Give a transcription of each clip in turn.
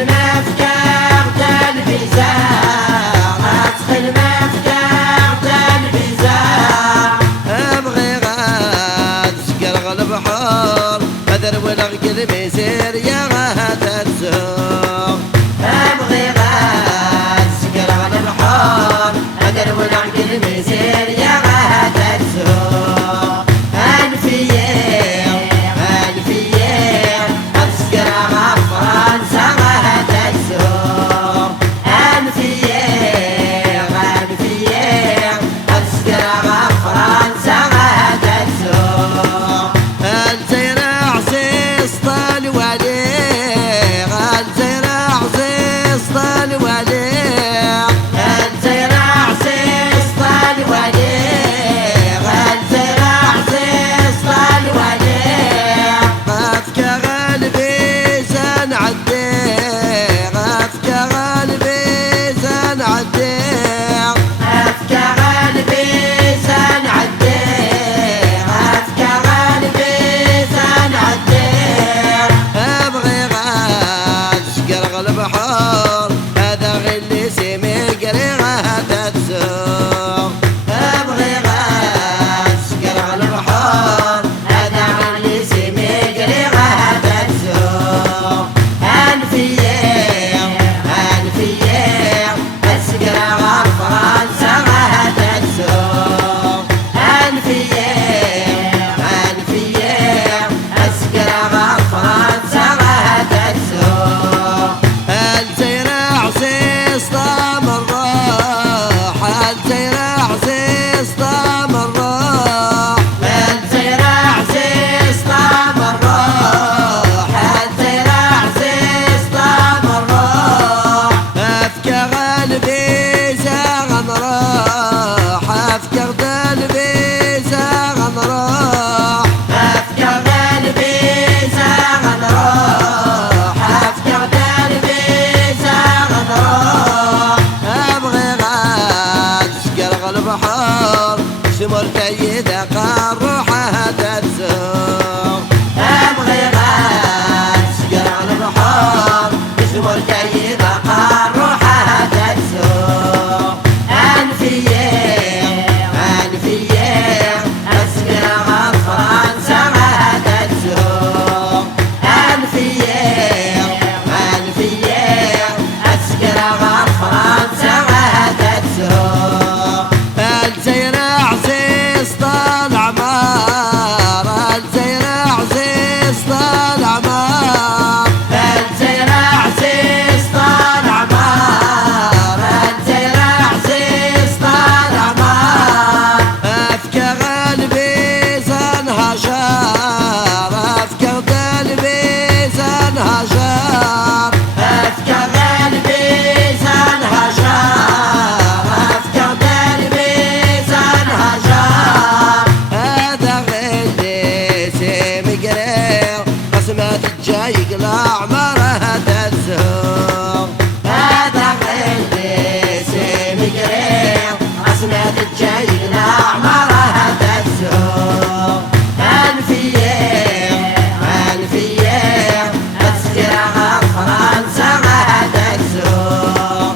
المفكر تلفزة نسخ المفكر تلفزة ابغي غاد سكر البحر قدر والعقل بيصير يا غاد الزهور ابغي غاد سكر البحر قدر والعقل بيصير يا غاد الزهور الفير الفير اسكر فرنسا غاد الزهور الفير الفير اسكر فرنسا غاد الزهور الزرع عسيس طال وليه الزرع عسيس طال وليه الزرع عسيس طال وليه الزرع عسيس طال وليه غافك غالبي زان عديه غافك غالبي زان عديه أفكى قلبي زان عديه أفكى قلبي زان عديه ابغي غاد سكر البحر هذا غلي سمي قريغه تتزور أبغي غاد سكر البحر هذا علي سمي قريغة تتزور الفير الفير أسكر فرنسا غا تتزور الفير الفير أسكر فرنسا غا تتزور الزرع عسيس طام الروح الزرع عسيس طام الروح الزرع عسيس طعم الروح الزرع عسيس طعم الروح افكر قلبي زاغن روح افكر قلبي زاغن روح أفكر قلبي زاغن روح أفكر قلبي زاغن روح ابغي غاد سكر البحر سمر تيدا قار روحها تتزور أبغي غاد سكر البحر اسمر كيد قار روحها تتزور الفير الفير أسكر فرنسا غا تتزور الفير الفير أسكر فرنسا غا تتزور الزرع عسيس طال عمار الزرع عسيس طال عمار الزرع عسيس طال عمار الزرع عسيس طال عمار افكر قلبي زانها شار افكر قلبي زانها شار أفكر قلبي زانها جار أفكر قلبي زانها جار هذا غلي سيمي قرير قسمات الجاي يقلع مرها تتزور هذا غلي سيمي قرير أسمة الجيل أعمارها تتزور الفير الفير أسكرها فرنسا غا تتزور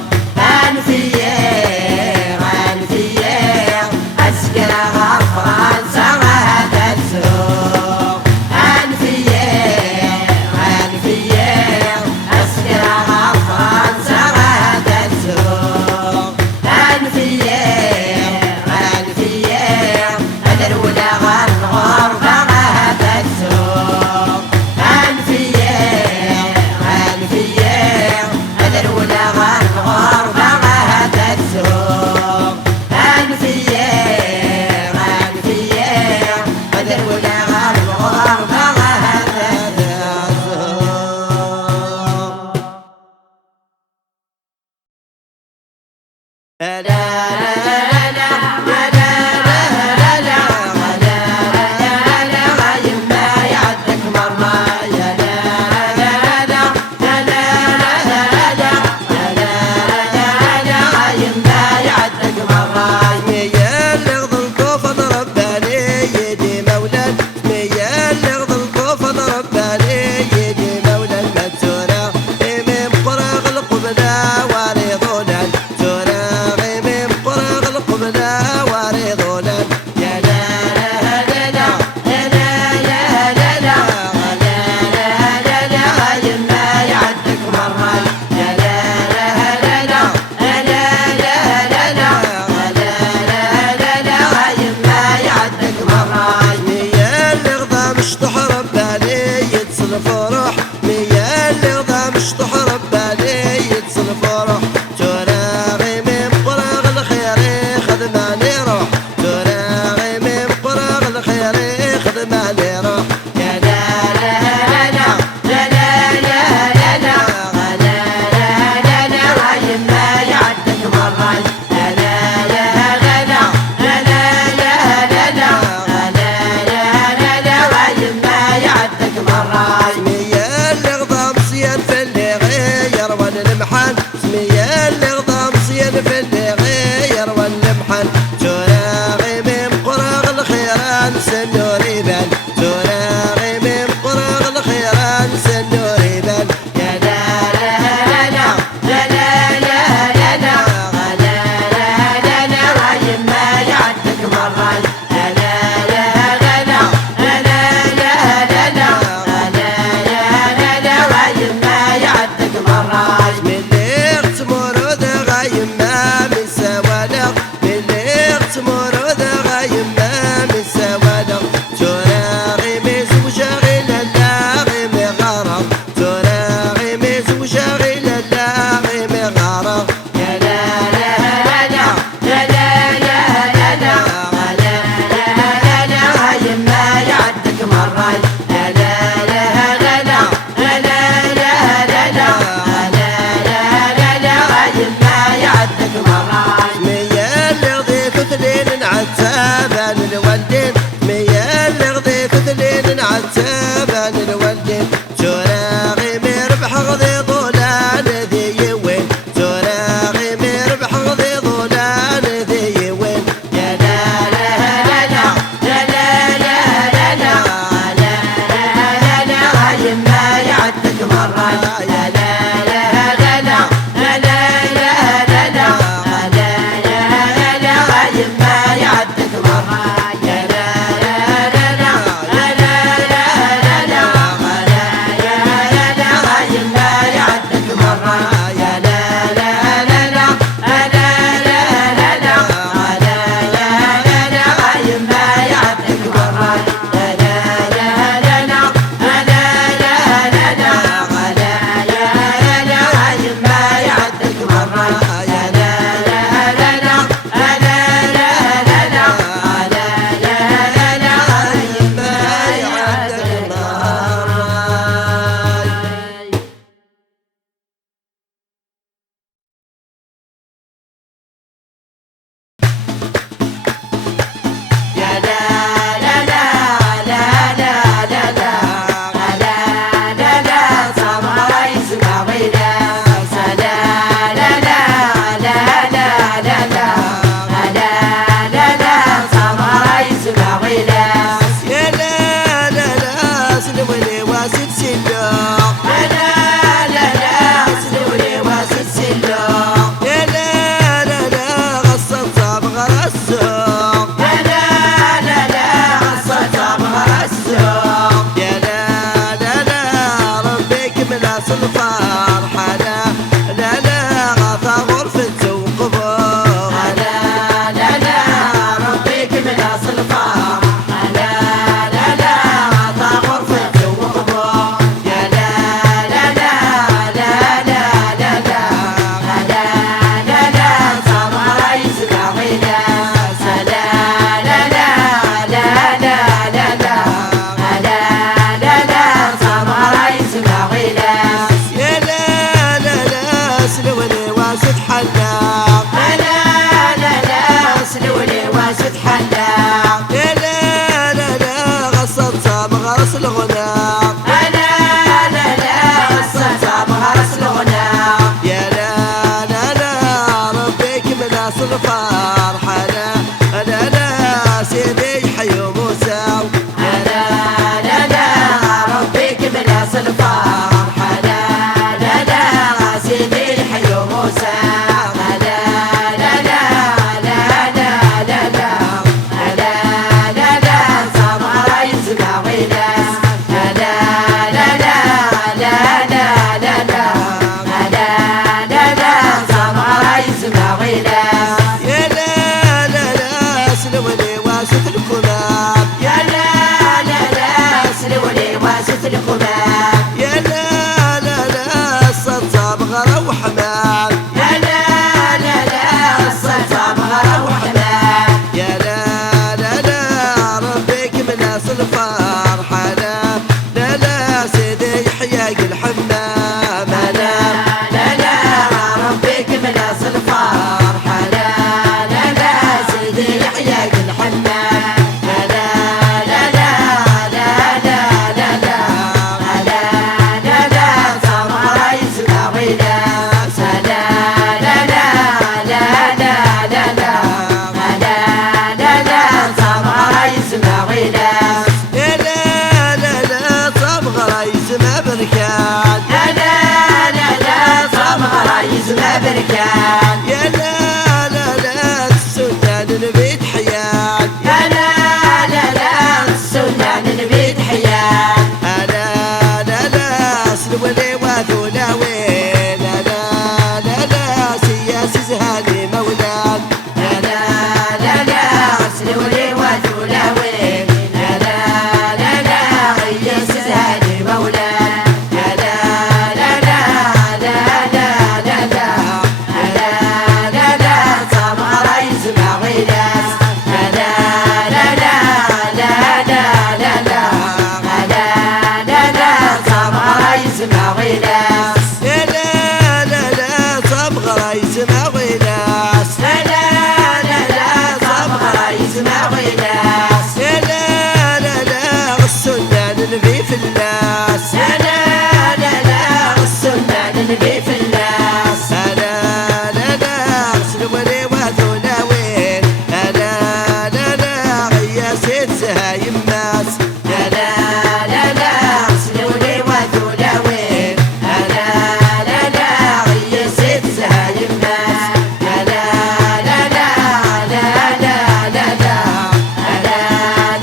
الفير الفير أسكرها فرنسا غا تتزور الفير الفير أسكرها فرنسا غا تتزور الفير الفير الأولى غالغربة غا تتزور الفير الفير الأولى غالغربة غا تتزور الفير الفير الأولى غالغربة غا تتزور لا لا الفرح ميا اللي ضا مشطح رباني يدس الفرح تراغي من فراغ الخير خدماني روح تراغي من فراغ الخير خدماني روح يا لا لا لا لا لا لا لا لا لا لا لا راي ما يعدك مرة لا لا لا لا لا لا لا لا لا لا راي ما يعدك مرة سمية اللي غضا مصيان في اللي غير والمحن سمية اللي غضا مصيان في اللي غير والمحن تراغي من فراغ الخيران سنوري بان تراغي من فراغ الخيران سنوري بان يا لا لا لا لا لا لا لا لا لا لا راي ما يعدك مرة لا لا لا لا لا لا لا لا راي ما يعدك مرة من اللي اغتمر ذا غايم ما من سوالق من اللي اغتمر ذا غايم ما من سوالق تراغي مزوج غير اللاغي مغرق تراغي مزوج غير اللاغي مغرق يا لا لا لا لا لا لا لا راي ما يعدك مرة لا لا لا لا راي ما يعدك مرة ميا اللي غضيت ثنين عتابان الوالدين ميا اللي غضيت ثنين عتابان الوالدين تراغي مربح غضي ضلال ذي وين تراغي مربح غضي ضلال ذي وين يا لا لا لا راي ما يعدك مرة لا لا لا راي ما يعدك مرة يا لا راي ما يعدك مرة يا لا راي ما يعدك مرة يا راي ما يعدك مرة يا لا لا لا لا لا لا لا صبر يسمع ويلا لا لا لا لا لا لا صبر يسمع ويلا يا لا لا لا سلولي واسد سلو لا لا لا سلولي واسد سلو يا لا لا لا غصت صبغ السوق لا لا لا غصت أبغى السوق يا لا لا لا ربك ملاس الفرحة لا لا لا غطى غرفة وقبور لا لا لا ربك من أصل فار لا لا لا عطى غرفة وقبور يا لا لا لا لا لا لا لا صبر يسمع ويلا لا لا لا لا لا لا صبر يسمع ويلا يا لا حيان يا لا لا لا صبغ رايز ما بركان يا لا لا لا السودان البيت حيان يا لا لا لا السودان البيت حيان لا لا لا سلولي وذولاوي لا لا لا لا سياسي زهاني مولان لا لا لا لا سلولي وذولاوي لا لا لا لا غيس زهاني مولان لا لا لا لا لا لا لا لا لا لا صبغ رايز ما غيلاس لا لا لا لا لا لا لا صبغ رايز ما غيلاس يا لا لا لا صبغ رايز ما ويلاس لا لا لا صبغ رايز ما غيلاس يا لا لا لا السودان البي في الناس لا لا لا السودان البي في الناس لا لا لا سلولي وذولاوي لا لا لا غياسيت زهايم ماس لا لا لا سلولي وذولاوي لا لا لا غيسيت زهايم الناس لا لا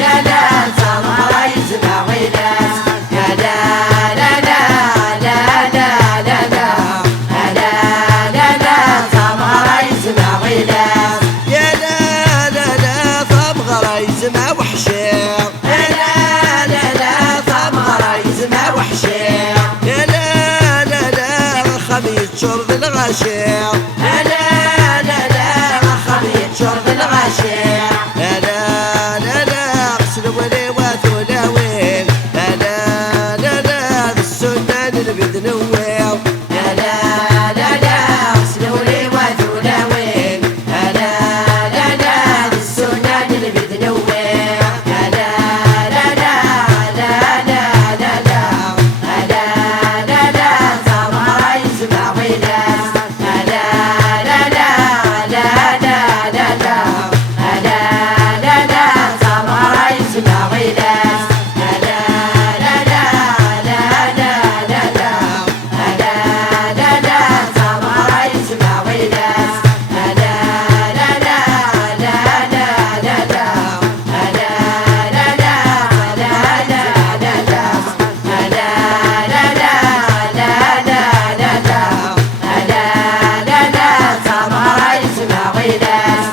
لا لا صبغ رايز ما غيلاس لا لا لا صبغ رايز ما غيلاس يا لا لا لا صبغ رايز ما وحشير لا لا صبغ رايز ما وحشير يا لا لا لا خميس شرب الغشير لا لا خميس شرب الغشير لا لا لا سلولي وذولاوي لا لا السودان البيت نوير لا لا سلولي وذولاوي لا السودان اللي بتنوي لا لا صبغ رايز ما غيلاس صبغ رايز ما غيلاس صبغ رايز ما غيلاس صبغ رايز ما غيلاس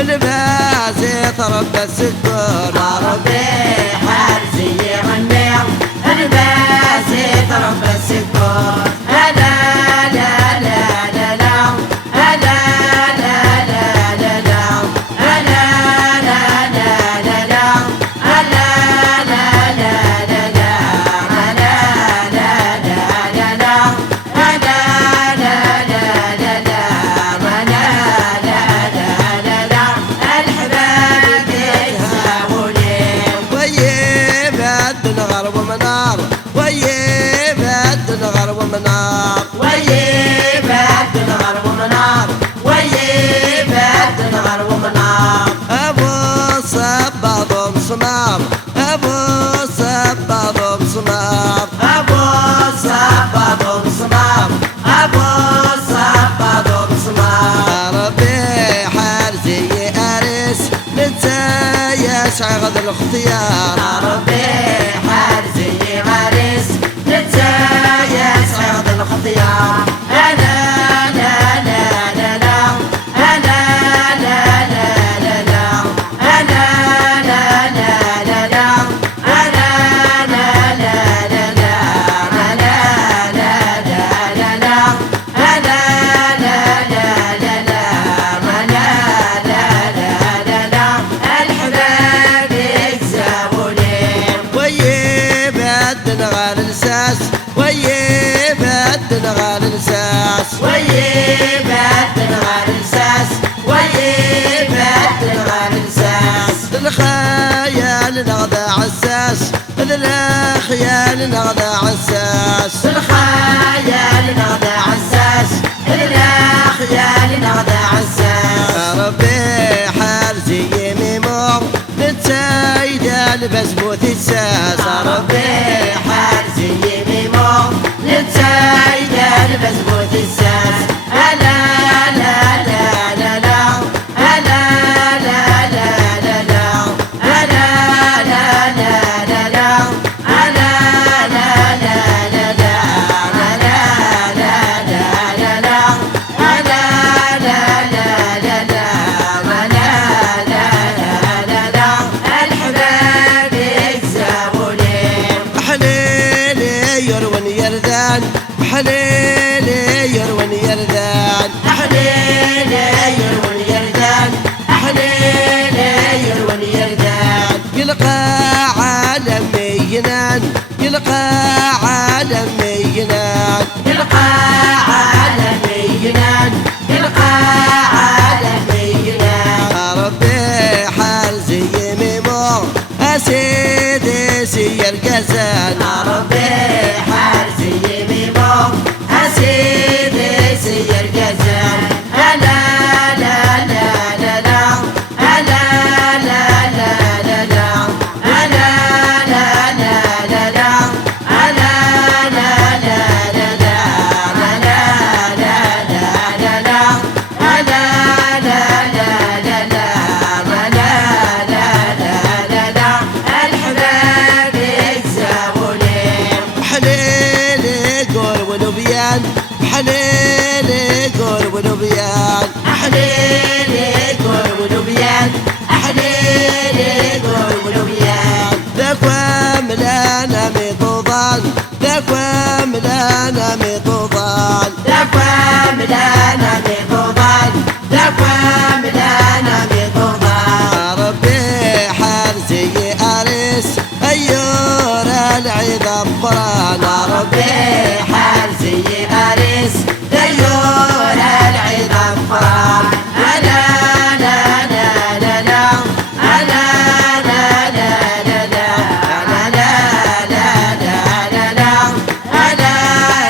البازي طرب السكر ربي حارس الاختيار. ربي حارزي غارس نتسايس عرض الاختيار. أنا لا لا لا لا أنا لا لا لا لا أنا لا لا لا لا أنا لا لا لا لا أنا لا لا لا لا أنا لا لا لا لا أنا لا لا لا لا الحباب يكسبوني. ويب الدنغا الانساس ويب الدنغا الانساس ويب الدنغا الانساس ويب الدنغا الانساس. الخيال نغدى عساس الخيال نغدى عساس الخيال نغدى عساس الخيال نغدى عساس. ربي حارزي ميمور نتسايد البسبوث الساس. ربي حارزي ميمور نتسايد البسبوث الساس. أنا لا لا لا لا أنا لا لا لا لا أنا لا لا لا لا أنا لا لا لا لا أنا لا لا لا لا أنا لا لا لا لا أنا لا لا لا لا الحباب يكسبوني. حليلي يروون يردان حليلي يروون يردان أحليلي يروون يردان أحليلي يروون يردان. يلقى عالمي ينان يلقى عالمي ينان يلقى عالمي ينان يلقى عالمي ينان. ربي حارزي ميمور أسيدي سي القزان. ربي حارزي ميمور أسيدي سي القزان. أنا لا لا لا لا أنا لا لا لا لا أنا لا لا لا لا أنا لا لا لا لا أنا لا لا لا لا أنا لا لا لا لا أنا لا لا لا لا الحباب يكسبوني. حليلي قول ولبيان حليلي قول ولبيان أحليلي قول ولبيان أحليلي قول ولبيان. ذاك ملانا ميطوضان ذاك ملانا ميطوضان دقوام لنا بقضان دقوام لنا بقضان. ربي حارزي أريس أيور العظام قران. ربي حارزي أريس ديور العظام قران. أنا لا لا لا لا أنا لا لا لا لا أنا لا لا لا لا لا أنا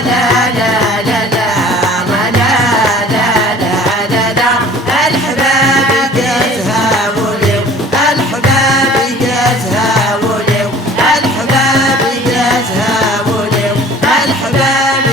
لا لا لا لا أنا لا لا لا لا الحباب يزهاولي الحباب يزهاولي الحباب يزهاولي الحباب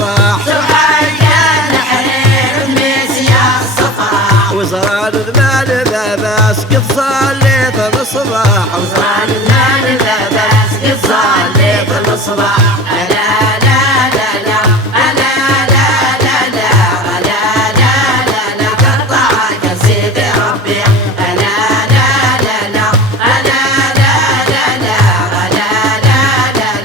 الفرح سحيا الحرير المسيا الصفراء وزران ذمان باباس قد صليت الصباح وزران ذمان باباس قد صليت الصباح لا لا لا لا لا لا لا لا لا لا لا لا قطعك سيدي ربي لا لا لا لا لا لا لا لا لا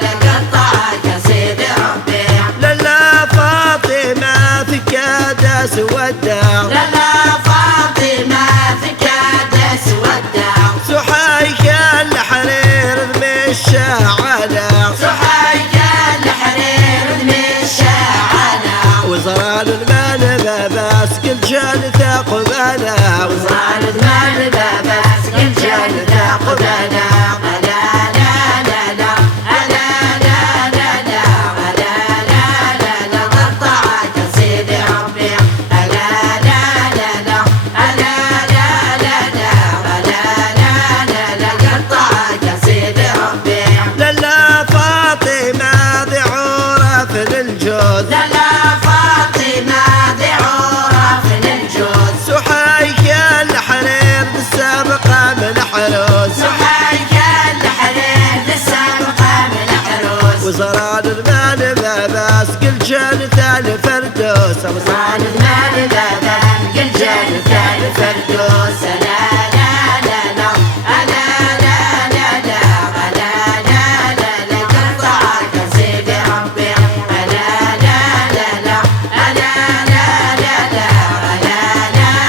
لا قطعك سيدي ربي للا فاطمة في كادس وداع للا فاطمة في كادس وداع سحيك الحرير مشاعنا سحيك الحرير مشاعنا وزران المال باباس كل جان ثقبنا وزران المال باباس كل جان ثقبنا لا لا لا لا لا لا لا لا لا لا لا قطعك سيدي ربي لا لا لا لا لا لا لا لا قطعك سيدي ربي للا فاطمة ذعورة في الجوز للا فاطمة ذعورة في الجوز سحيك الحرير بالسابقة من حروس سحيك الحرير بالسابقة من حروس وزران المال باباس كل جنة الفردوس وزران المال باباس كل جنة الفردوس لا لا لا لا لا لا لا لا لا لا لا قطعك سيدي ربي لا لا لا لا لا لا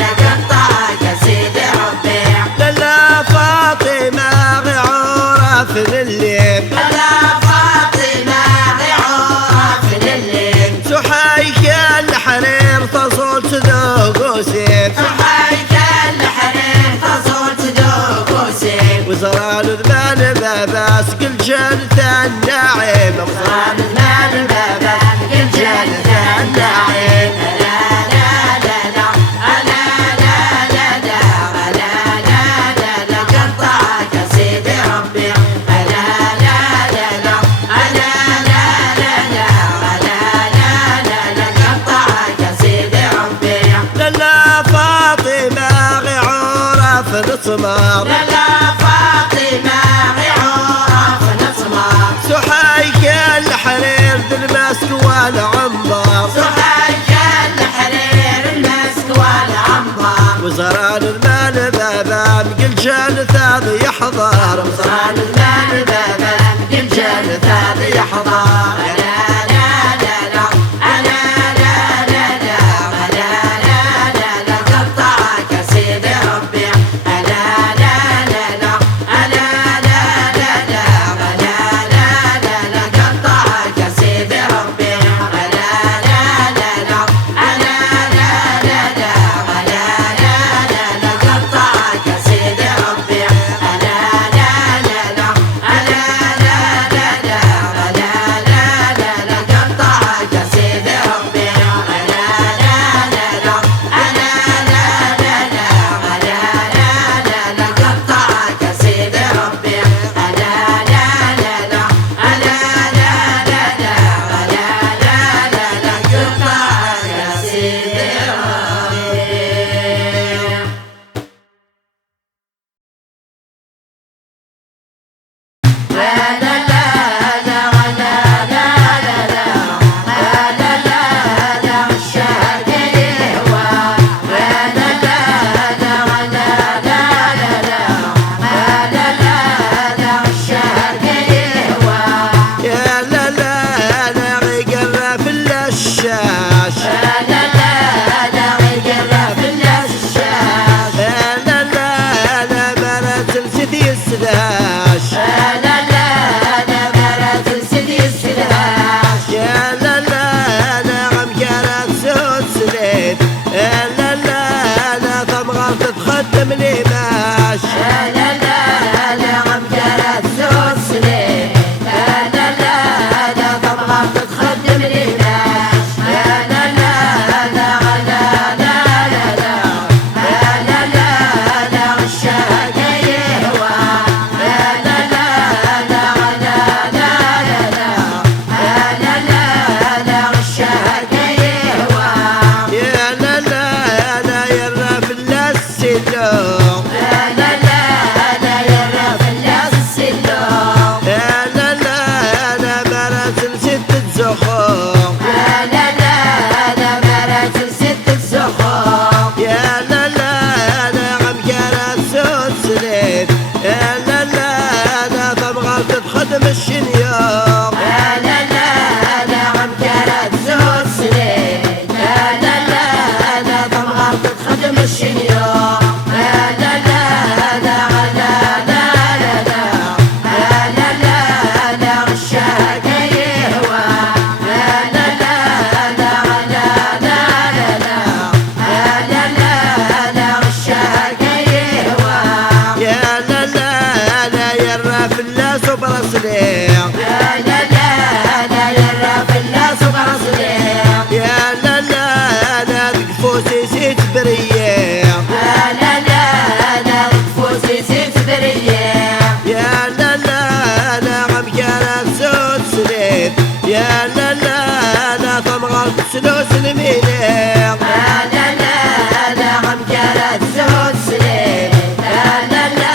لا قطعك سيدي ربي للا فاطمة غعورة في الليل لا فاطمة غعورة في الليل سحيك الحرير تصول تذوق وسيف سحيك الحرير تصول تذوق وسيف وزران ذمان باباس كل جنة النعيم وزران ذمان باباس كل جنة النعيم لا لا لا لا لا لا لا لا لا قطعك سيدي ربي لا لا لا لا لا قطعك سيدي ربي للا فاطمة غعورة في الصمار للا فاطمة غعورة في الأسمار سحيك الحرير ذي المسك والعنبر سحيك الحرير المسك والعنبر وزران المال بابان كل جنة ذي يحضر وزران المال بابان كل جنة ذي يحضر لا لا لا لا لا لا لا لا قطعك سيدي ربي لا لا لا لا لا قطعك سيدي ربي لا لا لا لا قطعك سيدي ربي لا لا لا قطعك سيدي ربي قطعك سيدي ربي قطعك سيدي ربي يا لا لا لا غيقر في الشاش يا لا لا لا مرات السدي السداش يا لا لا غم كانت سود سليت يا لا لا تبغى تتخدم لي ماش تتخدم لي ناس لا لا لا لا لا لا لا لا لا الشهد يهوى لا لا لا لا لا لا لا لا الشنيور لا لا لا لا لا لا لا لا لا لا غشاك يهوى لا لا لا لا لا لا لا لا لا غشاك يهوى يا لا لا لا يا الرافلة صبر صليح لا لا لا لا يا الرافلة صبر صليح يا لا لا لا بكفوسي سيت بريح لا لا لا لا كفوسي ست بريح يا لا لا لا غم كانت سود سليم يا لا لا لا طمغة سلوس الميليح لا لا لا لا غم كانت زهود سليم لا لا لا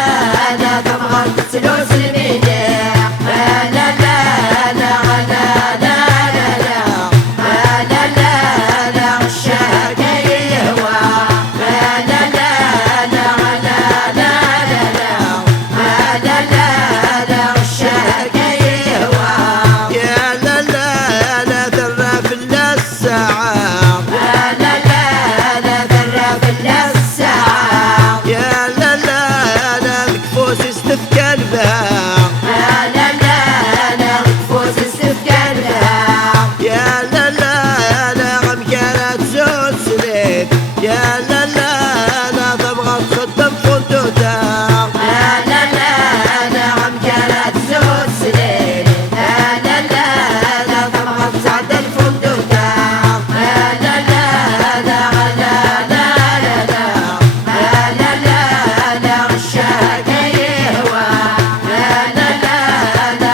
لا تبغى سلوس الميديح لا لا لا لا لا لا لا لا لا لا غشاك يهوى لا لا لا لا لا لا لا غشاك يهوى يا لا لا لا ترى في الساعة لا لا لا لا ذرة في الساعة يا لا لا لا بكفوس استفكان بها لا لا لا لا كفوس استفكار لها يا لا لا لا غم كانت زود سليم يا لا لا لا تبغى تخدم فندوتها لا لا لا لا عم كانت زود سنين لا لا لا لا تبغى تعدل فندقها لا لا لا لا لا لا لا لا لا غشاك يهوى لا لا لا لا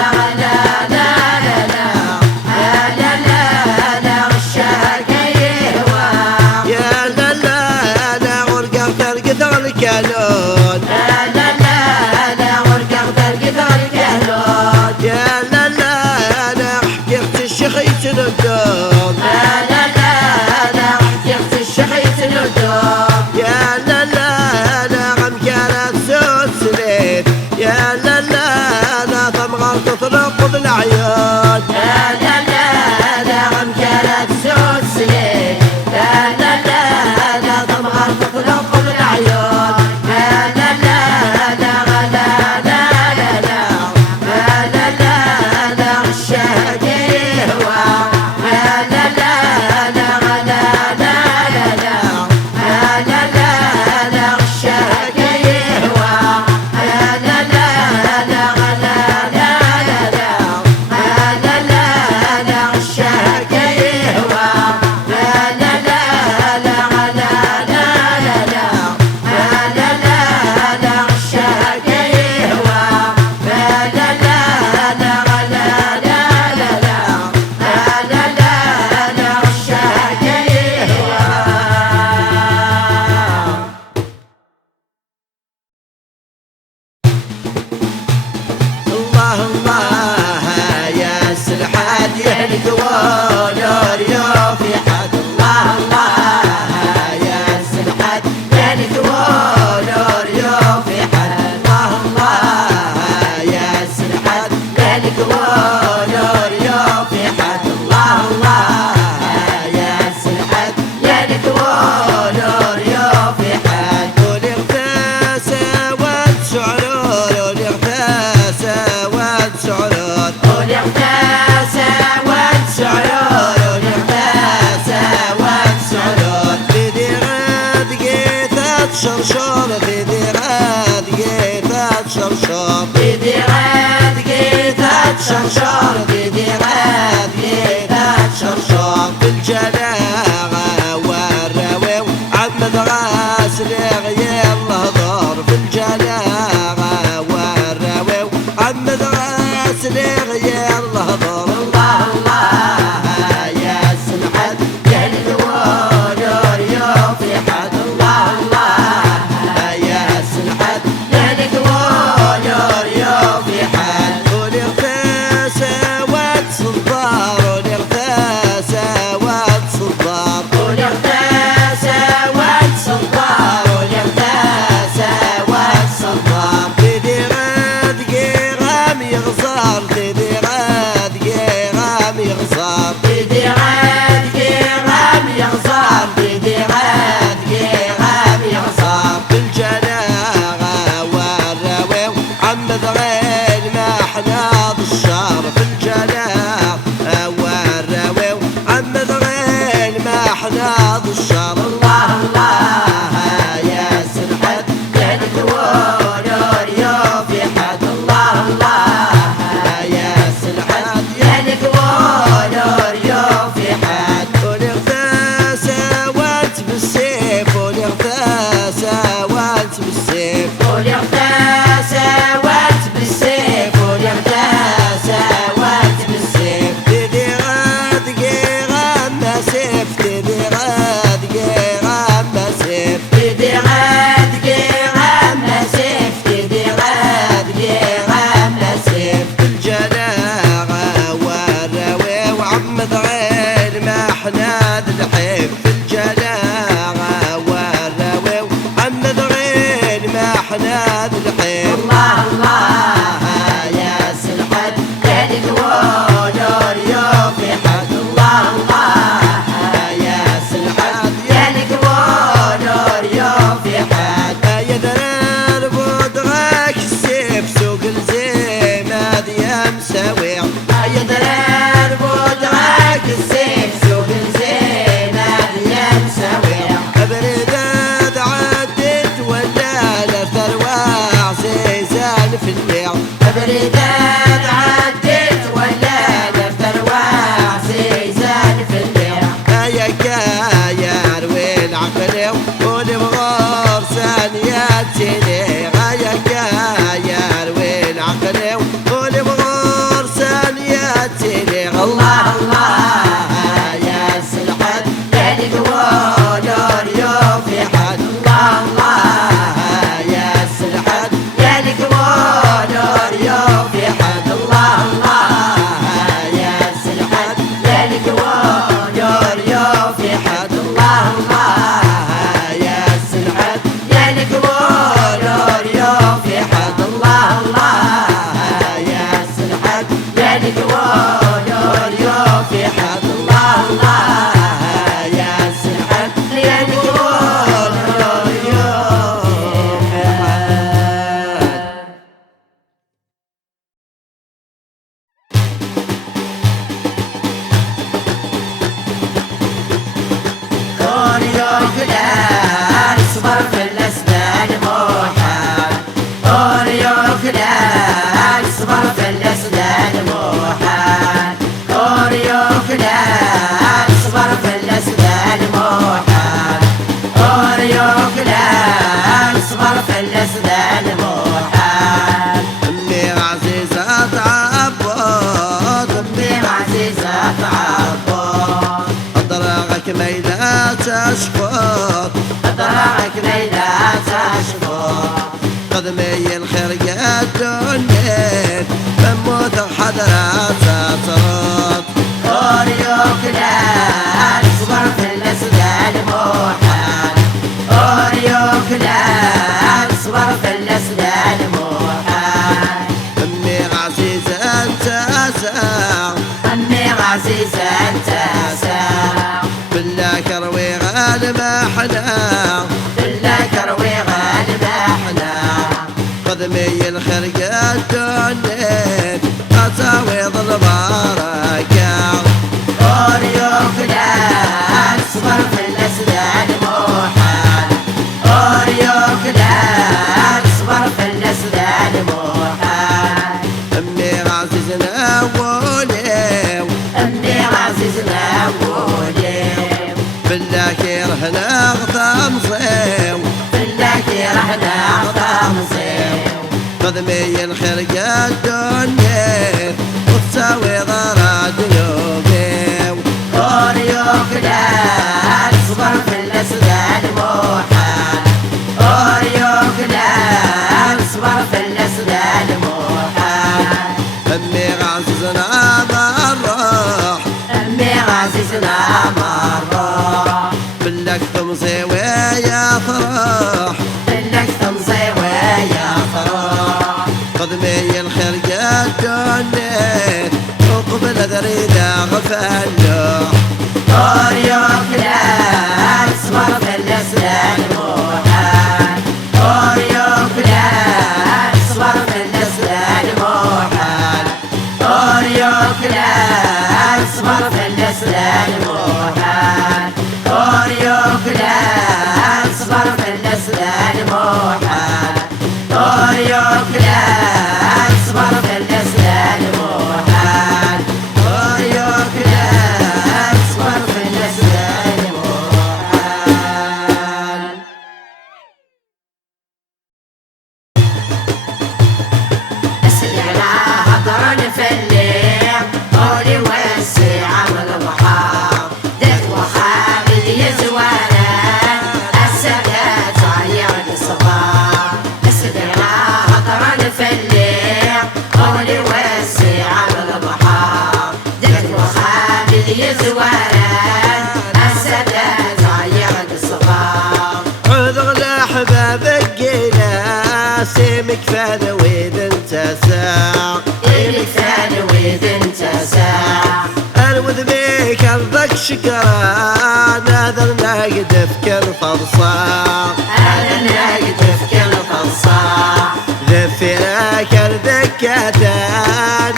لا غشاك يهوى يا لا لا لا غرقة ترقد الكالون لا لا لا لا ورقة ترقد الكهلون يا لا لا لا حكيت الشيخ يتندم لا لا لا لا حكيت الشحيت الندوم يا لا لا لا غم كانت زود سليم يا لا لا لا تبغى تطلق العيون لا لا لا لا عم كانت زود سنين لا لا لا لا تبغى تطلق العيون لا لا لا لا لا لا لا لا غشاك يهوى لا لا لا لا غشاك يهوى لا لا لا غشاك يهوى لا لا لا غشاك يهوى لا لا لا غشاك يهوى الله الله يا سلحات يهلك ونور يوفي حد الله الله يا سلحات يهلك ونور يوفي حد الله الله يا سلحات يهلك ونور يوفي حد الله الله يا سلحات يهلك ونور يوفي حد قولي اغتاسى وتشعرون قولي اغتاسى وتشعرون قولي اغتاسى وتشعرون قولي اغتاسى وتشعرون بيدي غاد قيثة شرشور بيدي غاد قيثة شرشور بيدي غاد قيثة شرشور بيدي غاد قيثة شرشور بالجلاغة والروي عمد غاسل غير الهضور بالجلاغة والروي عمد غاسل غير الهضور الله الله يا سلحات يهلك ونور يوفي حد الله الله يا سلحات يهلك ونور يوفي حد قولي اغتاسى وتصدار قولي اغتاسى وتصدار قولي اغتاسى وتصدار قولي يوكلان صبر في الأسنان محال. أمي عزيزة عبود أمي عزيزة عبود أضرعك ميلا تشفط أضرعك ميلا تشفط قدمي الخير قدوني بموت حضرات ترد قول يوكلان صبر في الأسنان محال. قول يوكلان صبر في الأسنان محال. أمي عزيزة تسع أمي عزيزة أنت ساعة بالله كروي غالب احنا بالله كروي غالب احنا. قدمي الخير قدوني أساوي البركة قول يوكلان صبر في الأسنان محال. قول يوكلان صبر في الأسنان محال. أمي عزيزنا ولي أمي عزيزنا ولي بالله كرهنا غطام صيو بالله كرهنا عطام صيو. قدمي الخير قدوني وتساوي ضرع ديوبي قول يوكلان صبر في الأسنان محال. قول يوكلان صبر في الأسنان محال. أمي عزيزنا بالروح أمي عزيزنا مرة بالله تمصي ويا فرح بدك تمضي ويا فرح. قدمي الخير قدوني وقبل ذريدة غفلوح قول يوكلان صبر في الأسنان محال. قول يوكلان صبر في الأسنان محال. قول يوكلان صبر في الأسنان محال. قول يوكلان صبر في الأسنان محال. قول يوكلان صبر في الأسنان محال. قول يوكلان صبر في الأسنان محال. أسئلة هضرن في الليل قولي وسع عمل بحار. دك وخامد يزوانان السادات عيان الصباح. أسئلة هضرن في الليل قولي وسع عمل بحار. دك وخامد يزوانان السادات عيان الصباح. عود غلا حبابك قيلا سيمك فذويد انت ساع إلك ثاني ويد انت ساعة. الوذ بيك ارضك شكرا ناذر ناقد في كل فرصاع أنا ناقد في كل فرصاع. ذفرك الذكاتا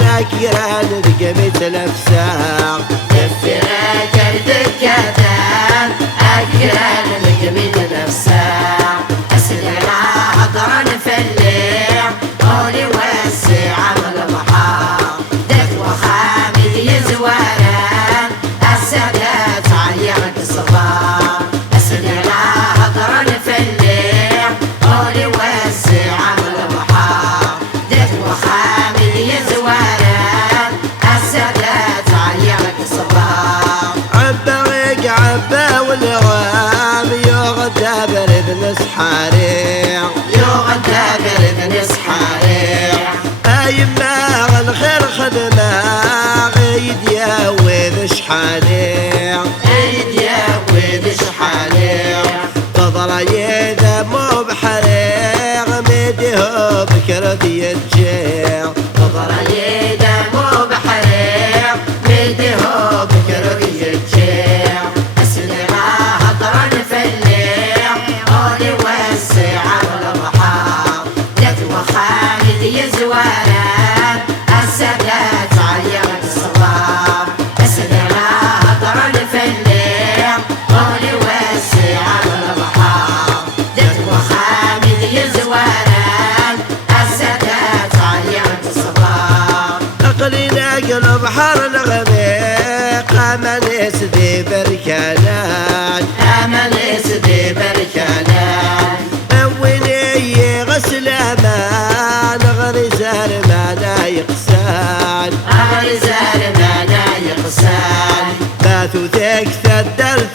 ناكران ذقمت نفسها دفرك الدكاتان أكران نقمت نفسها. أسئلة هضرن في الليل قولي وسع عمل بحار. دك وخامد يزوانان السادات عيانك الصباح. أسئلة هضرن في الليل قولي وسع عمل بحار. دك وخامد يزوانان السادات عيانك الصباح. عبا عبا والغام يغدى برد نسحاري يغدى برد نسحاري. ايما الخير خدمه غيد يا وذ شحالي ايد يا ويد شحالي. تضل يدا مو بحري غميده بكرة يجي نظر يدا مو بحريق ميده بكرة يجيع. أسئلة هضرن في الليل قولي وسع عمل بحار. دك وخالد يزوانان السادات عيانك الصباح. أسئلة هضرن في الليل قولي وسع عمل بحار. دك وخالد يزوانان السادات عيانك الصباح. اقلينا قلب حر الغميق امل يسدي بركانان أمل يسدي بركانان.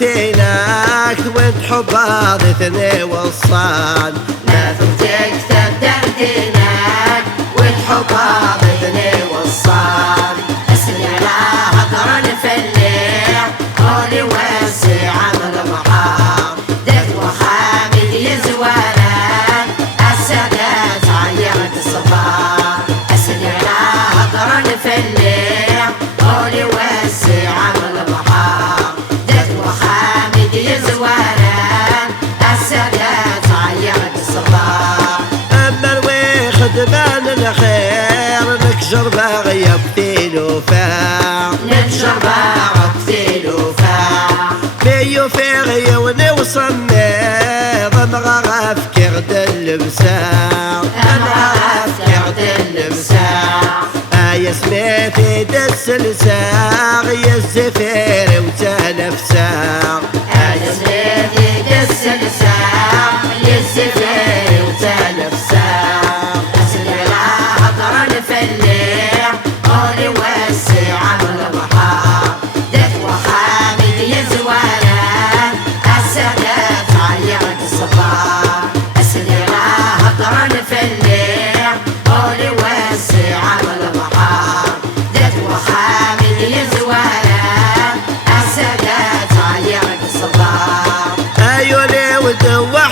ترتيناك وانت حباض اثني والصان لازم تكتب ترتيناك وانت حباض اثني والصان اسمي لا هضرا في الليل قولي وسع عمل محار دك وخامد يزوالان السادات عيرت الصفار اسمي لا هضرا في الليل قولي وسع عمل محار دك وخامد يزوالان السادات عيرت الصفار اما الخدمان الخير نكجر باغي بتيل وفاع نكجر باغي بتيل وفاع بيو فيغي ونوصلني ضمغا في قرد اللمساع ضمغا في قرد اللمساع يا سميتي دس لساغ يا الزفير وتنفساغ يا سميتي دس لساغ يا الزفير وتنفساغ اسمي لا هضرا في الليل قولي وسع عمل محار دك وخامد يزوالان السادات عيرت الصفار اسمي لا هضرا في الليل قولي وسع عمل محار دك وخامد يزوالان السادات عيرت الصفار ايولي ودوح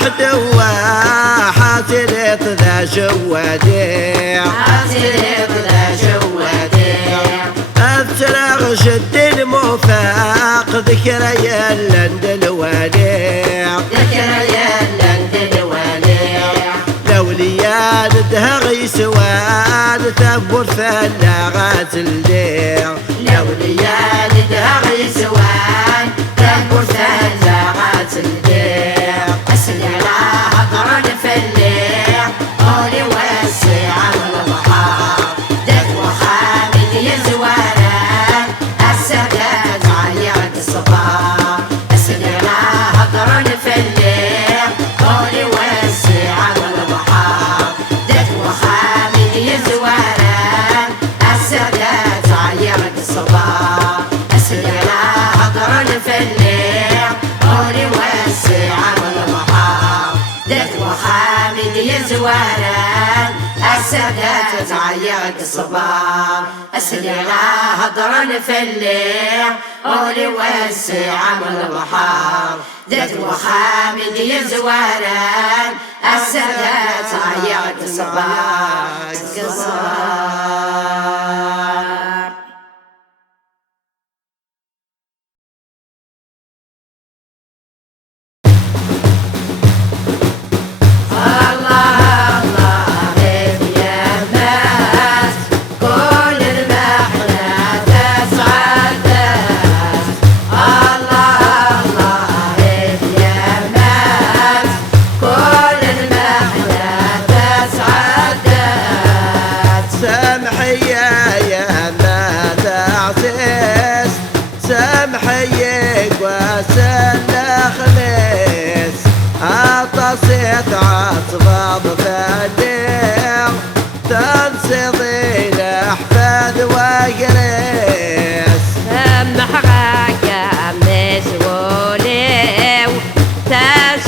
حاتلت ذا جواديع حاتلت ذا جواديع ابتلغ جد الموفاق ذكرى اللند الوديع ذكرى اللند الوديع لوليان دهغي سوان ثبور فلاغات الديع لوليان دهغي سوان ثبور فلاغات الديع اسمي لا هضرا في الليل قولي وسع عمل محار دك وخامد يزوالان السادات عيرت الصفار اسمي لا هضرا في الليل قولي وسع عمل محار دك وخامد يزوالان السادات عيرت الصفار اسمي لا هضرا في الليل قولي وسع عمل محار دك وخامد يزوالان السادات عيرت الصبار اسمي لا هضرا في الليل قولي وسع عمل محار دك وخامد يزوالان السادات عيرت الصبار عطسيت عصباب فديع تنصدي الأحفاد وقريس سمح غاقا مسؤولي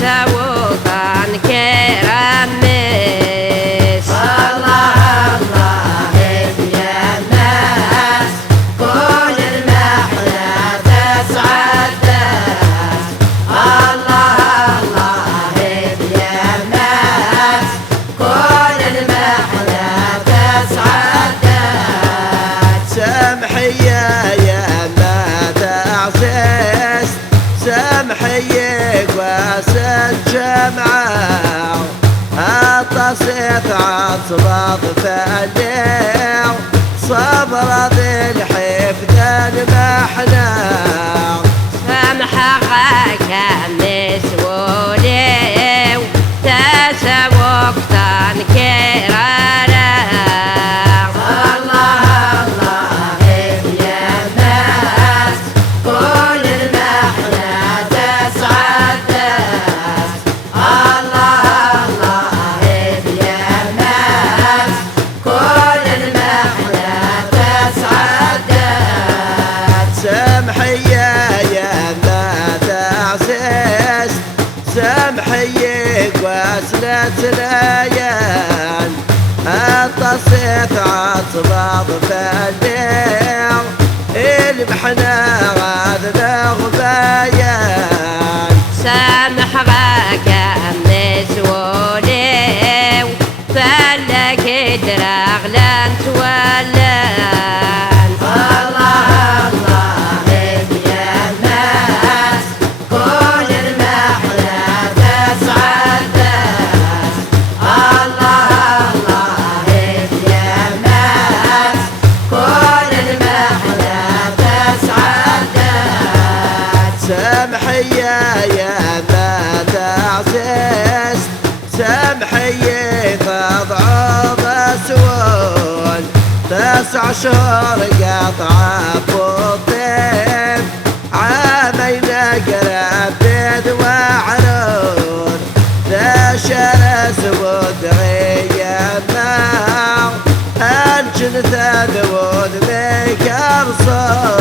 وتسوقا كرميس الله الله يا الناس كل المحنة تسعد الله الله يا الناس كل المحنة تسعد سامحية يا ما تعسيس سامحية قواس الجمعة عطسيت عصباب فديع صبر ذي الحفظ المحنة سمح غاقا مسؤولي وتسوقا كرميس الله الله يا الناس كل المحنة تسعد الله الله يا الناس كل المحنة تسعد سامحية يا ما سنة ليال التصيت عصباط فالليل المحنة غاذنا غبايان سامح غاك النسولي فلك دراغ لن تولان الله الله يا الناس كل المحنة تسعد الناس الله الله يا الناس كل المحنة تسعد الناس سامحية يا ما تعزز سامحية تضعف سوون 9 شهور قطعة بالضيف عامين قرب بيد وعرون ذا شرس ودغية معه أنشن ثبوت بك أبصر